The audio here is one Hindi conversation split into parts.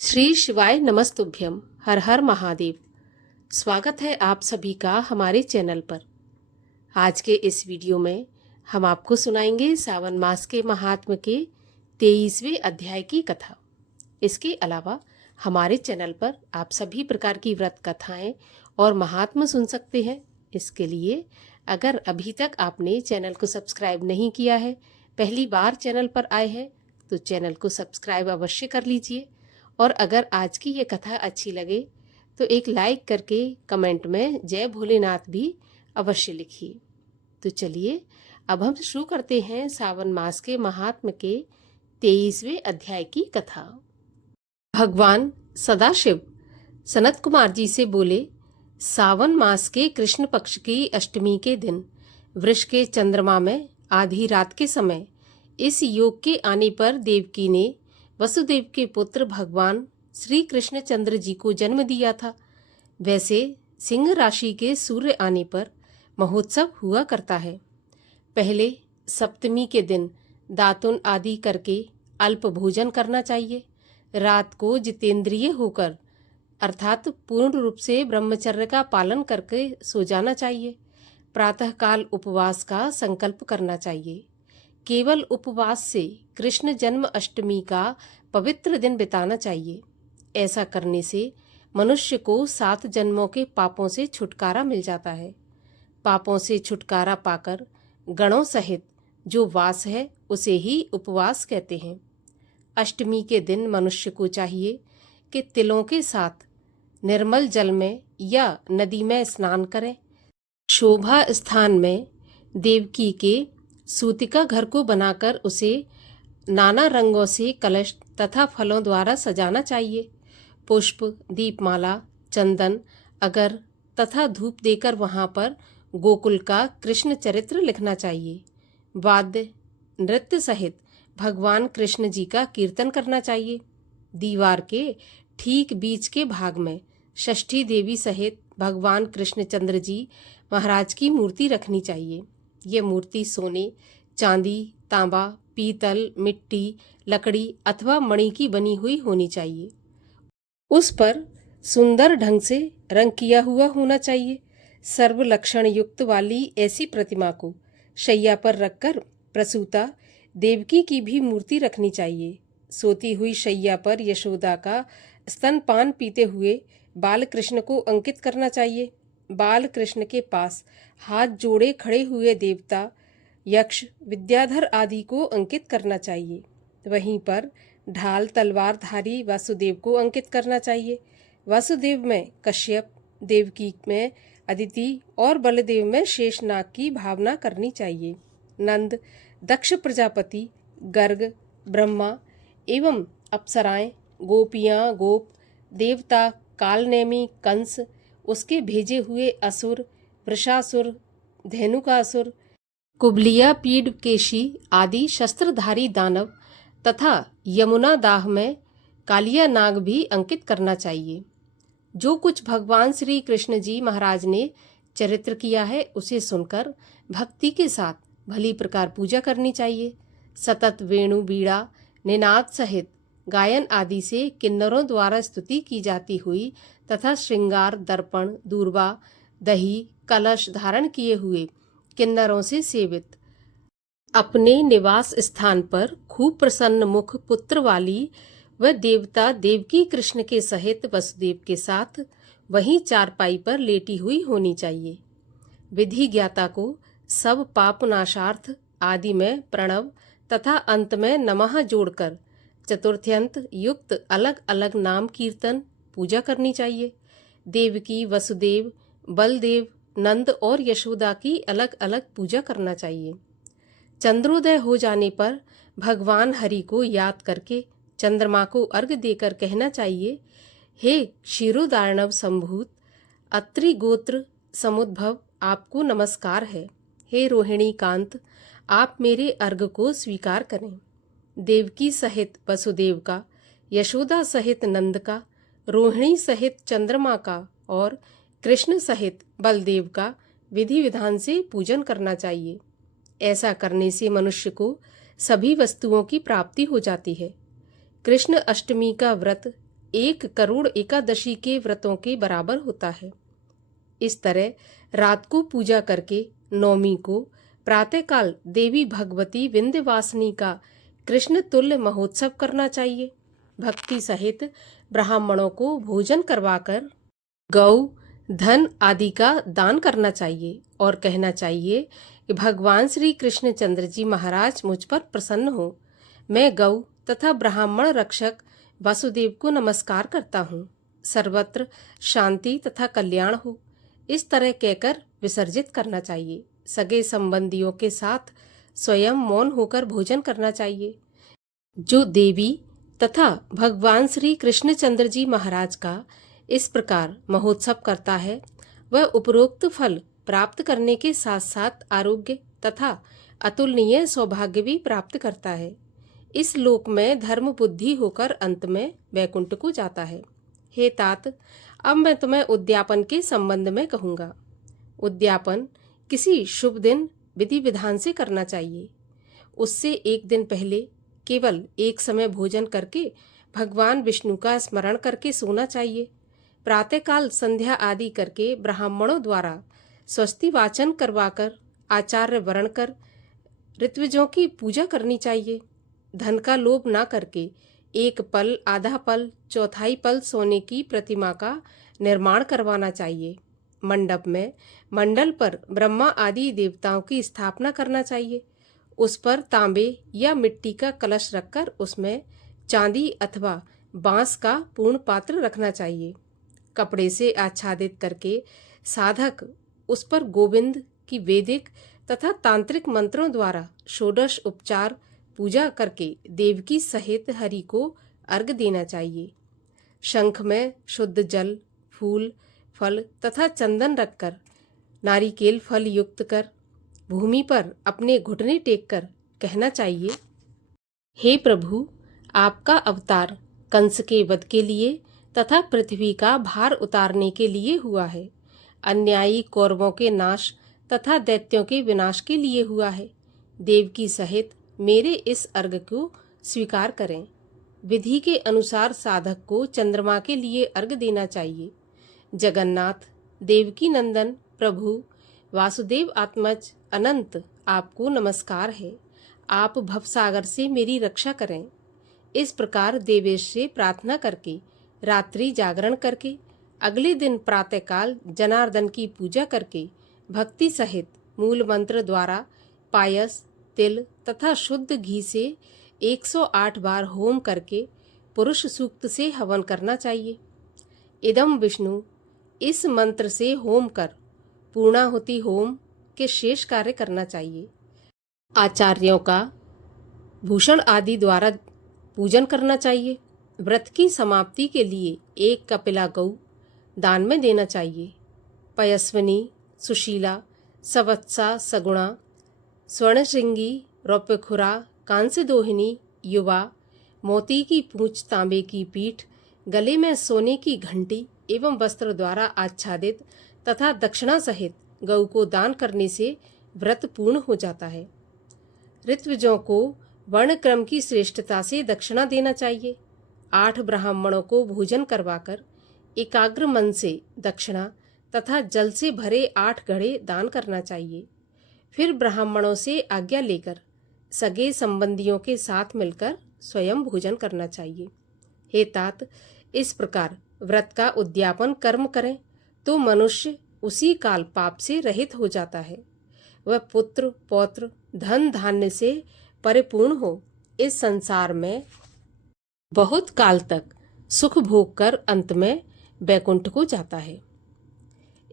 श्री शिवाय नमस्तुभ्यम। हर हर महादेव। स्वागत है आप सभी का हमारे चैनल पर। आज के इस वीडियो में हम आपको सुनाएंगे सावन मास के महात्म्य के 23वें अध्याय की कथा। इसके अलावा हमारे चैनल पर आप सभी प्रकार की व्रत कथाएं और महात्म्य सुन सकते हैं। इसके लिए अगर अभी तक आपने चैनल को सब्सक्राइब नहीं किया है, पहली बार चैनल पर आए हैं, तो चैनल को सब्सक्राइब अवश्य कर लीजिए। और अगर आज की ये कथा अच्छी लगे तो एक लाइक करके कमेंट में जय भोलेनाथ भी अवश्य लिखिए। तो चलिए अब हम शुरू करते हैं सावन मास के महात्म्य के 23वें अध्याय की कथा। भगवान सदाशिव सनत कुमार जी से बोले, सावन मास के कृष्ण पक्ष की अष्टमी के दिन वृष के चंद्रमा में आधी रात के समय इस योग के आने पर देवकी ने वसुदेव के पुत्र भगवान श्री कृष्ण चंद्र जी को जन्म दिया था। वैसे सिंह राशि के सूर्य आने पर महोत्सव हुआ करता है। पहले सप्तमी के दिन दातुन आदि करके अल्प भोजन करना चाहिए। रात को जितेंद्रिय होकर अर्थात पूर्ण रूप से ब्रह्मचर्य का पालन करके सो जाना चाहिए। प्रातःकाल उपवास का संकल्प करना चाहिए। केवल उपवास से कृष्ण जन्म अष्टमी का पवित्र दिन बिताना चाहिए। ऐसा करने से मनुष्य को 7 जन्मों के पापों से छुटकारा मिल जाता है। पापों से छुटकारा पाकर गणों सहित जो वास है उसे ही उपवास कहते हैं। अष्टमी के दिन मनुष्य को चाहिए कि तिलों के साथ निर्मल जल में या नदी में स्नान करें। शोभा स्थान में देवकी के सूतिका घर को बनाकर उसे नाना रंगों से कलश तथा फलों द्वारा सजाना चाहिए। पुष्प, दीपमाला, चंदन, अगर तथा धूप देकर वहां पर गोकुल का कृष्ण चरित्र लिखना चाहिए। वाद्य नृत्य सहित भगवान कृष्ण जी का कीर्तन करना चाहिए। दीवार के ठीक बीच के भाग में षष्ठी देवी सहित भगवान कृष्णचंद्र जी महाराज की मूर्ति रखनी चाहिए। ये मूर्ति सोने, चांदी, तांबा, पीतल, मिट्टी, लकड़ी अथवा मणि की बनी हुई होनी चाहिए। उस पर सुंदर ढंग से रंग किया हुआ होना चाहिए। सर्व लक्षण युक्त वाली ऐसी प्रतिमा को शैया पर रखकर प्रसूता देवकी की भी मूर्ति रखनी चाहिए। सोती हुई शैया पर यशोदा का स्तनपान पीते हुए बाल कृष्ण को अंकित करना चाहिए। बाल कृष्ण के पास हाथ जोड़े खड़े हुए देवता, यक्ष, विद्याधर आदि को अंकित करना चाहिए। वहीं पर ढाल तलवारधारी वासुदेव को अंकित करना चाहिए। वासुदेव में कश्यप, देवकी में अदिति और बलदेव में शेषनाग की भावना करनी चाहिए। नंद, दक्ष प्रजापति, गर्ग, ब्रह्मा एवं अप्सराएं, गोपियां, गोप, देवता, कालनेमी, कंस, उसके भेजे हुए असुर, वृषासुर, धेनुकासुर, कुबलिया, पीडकेशी आदि शस्त्रधारी दानव तथा यमुना दाह में कालिया नाग भी अंकित करना चाहिए। जो कुछ भगवान श्री कृष्ण जी महाराज ने चरित्र किया है उसे सुनकर भक्ति के साथ भली प्रकार पूजा करनी चाहिए। सतत वेणु, बीड़ा, निनाद सहित गायन आदि से किन्नरों द्वारा स्तुति की जाती हुई तथा श्रृंगार, दर्पण, दूर्वा, दही, कलश धारण किए हुए किन्नरों से सेवित अपने निवास स्थान पर खूब प्रसन्न मुख पुत्र वाली व देवता देवकी कृष्ण के सहित वसुदेव के साथ वहीं चारपाई पर लेटी हुई होनी चाहिए। विधि ज्ञाता को सब पाप नाशार्थ आदि में प्रणव तथा अंत में नमः जोड़कर चतुर्थ्यंत युक्त अलग अलग नाम कीर्तन पूजा करनी चाहिए। देवकी, वसुदेव, बलदेव, नंद और यशोदा की अलग अलग पूजा करना चाहिए। चंद्रोदय हो जाने पर भगवान हरि को याद करके चंद्रमा को अर्घ्य देकर कहना चाहिए, हे क्षीरोदार्णव संभूत अत्रि गोत्र समुद्भव, आपको नमस्कार है। हे रोहिणी कांत, आप मेरे अर्घ्य को स्वीकार करें। देवकी सहित वसुदेव का, यशोदा सहित नंद का, रोहिणी सहित चंद्रमा का और कृष्ण सहित बलदेव का विधि विधान से पूजन करना चाहिए। ऐसा करने से मनुष्य को सभी वस्तुओं की प्राप्ति हो जाती है। कृष्ण अष्टमी का व्रत 1 करोड़ एकादशी के व्रतों के बराबर होता है। इस तरह रात को पूजा करके नवमी को प्रातःकाल देवी भगवती विंध्यवासिनी का कृष्ण तुल्य महोत्सव करना चाहिए। भक्ति सहित ब्राह्मणों को भोजन करवाकर गौ, धन आदि का दान करना चाहिए और कहना चाहिए कि भगवान श्री कृष्णचंद्र जी महाराज मुझ पर प्रसन्न हो। मैं गौ तथा ब्राह्मण रक्षक वासुदेव को नमस्कार करता हूँ। सर्वत्र शांति तथा कल्याण हो। इस तरह कहकर विसर्जित करना चाहिए। सगे संबंधियों के साथ स्वयं मौन होकर भोजन करना चाहिए। जो देवी तथा भगवान श्री कृष्णचंद्र जी महाराज का इस प्रकार महोत्सव करता है, वह उपरोक्त फल प्राप्त करने के साथ साथ आरोग्य तथा अतुलनीय सौभाग्य भी प्राप्त करता है। इस लोक में धर्म बुद्धि होकर अंत में वैकुंठ को जाता है। हे तात, अब मैं तुम्हें उद्यापन के संबंध में कहूँगा। उद्यापन किसी शुभ दिन विधि विधान से करना चाहिए। उससे एक दिन पहले केवल एक समय भोजन करके भगवान विष्णु का स्मरण करके सोना चाहिए। प्रातःकाल संध्या आदि करके ब्राह्मणों द्वारा स्वस्ति वाचन करवाकर आचार्य वर्ण कर ऋत्विजों की पूजा करनी चाहिए। धन का लोभ ना करके 1 पल, आधा पल, चौथाई पल सोने की प्रतिमा का निर्माण करवाना चाहिए। मंडप में मंडल पर ब्रह्मा आदि देवताओं की स्थापना करना चाहिए। उस पर तांबे या मिट्टी का कलश रखकर उसमें चांदी अथवा बांस का पूर्ण पात्र रखना चाहिए। कपड़े से आच्छादित करके साधक उस पर गोविंद की वैदिक तथा तांत्रिक मंत्रों द्वारा षोडश उपचार पूजा करके देवकी सहित हरि को अर्घ देना चाहिए। शंख में शुद्ध जल, फूल, फल तथा चंदन रखकर नारिकेल फल युक्त कर भूमि पर अपने घुटने टेककर कहना चाहिए, हे प्रभु, आपका अवतार कंस के वध के लिए तथा पृथ्वी का भार उतारने के लिए हुआ है। अन्यायी कौरवों के नाश तथा दैत्यों के विनाश के लिए हुआ है। देवकी सहित मेरे इस अर्घ को स्वीकार करें। विधि के अनुसार साधक को चंद्रमा के लिए अर्घ देना चाहिए। जगन्नाथ, देवकी नंदन प्रभु वासुदेव आत्मज अनंत, आपको नमस्कार है। आप भवसागर से मेरी रक्षा करें। इस प्रकार देवेश से प्रार्थना करके रात्रि जागरण करके अगले दिन प्रातःकाल जनार्दन की पूजा करके भक्ति सहित मूल मंत्र द्वारा पायस, तिल तथा शुद्ध घी से 108 बार होम करके पुरुष सूक्त से हवन करना चाहिए। इदम विष्णु, इस मंत्र से होम कर पूर्णाहुति होम के शेष कार्य करना चाहिए। आचार्यों का भूषण आदि द्वारा पूजन करना चाहिए। व्रत की समाप्ति के लिए 1 कपिला गौ दान में देना चाहिए। पयस्विनी, सुशीला, सवत्सा, सगुणा, स्वर्णशृंगी, रौप्यखुरा, कांस्यदोहिनी, युवा, मोती की पूंछ, तांबे की पीठ, गले में सोने की घंटी एवं वस्त्र द्वारा आच्छादित तथा दक्षिणा सहित गौ को दान करने से व्रत पूर्ण हो जाता है। ऋत्विजों को वर्ण क्रम की श्रेष्ठता से दक्षिणा देना चाहिए। 8 ब्राह्मणों को भोजन करवाकर एकाग्र मन से दक्षिणा तथा जल से भरे 8 घड़े दान करना चाहिए। फिर ब्राह्मणों से आज्ञा लेकर सगे संबंधियों के साथ मिलकर स्वयं भोजन करना चाहिए। हे तात, इस प्रकार व्रत का उद्यापन कर्म करें तो मनुष्य उसी काल पाप से रहित हो जाता है। वह पुत्र, पौत्र, धन धान्य से परिपूर्ण हो इस संसार में बहुत काल तक सुख भोग कर अंत में वैकुंठ को जाता है।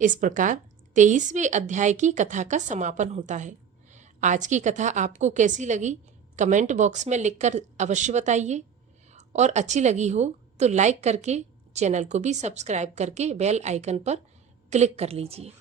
इस प्रकार 23वें अध्याय की कथा का समापन होता है। आज की कथा आपको कैसी लगी कमेंट बॉक्स में लिखकर अवश्य बताइए, और अच्छी लगी हो तो लाइक करके चैनल को भी सब्सक्राइब करके बेल आइकन पर क्लिक कर लीजिए।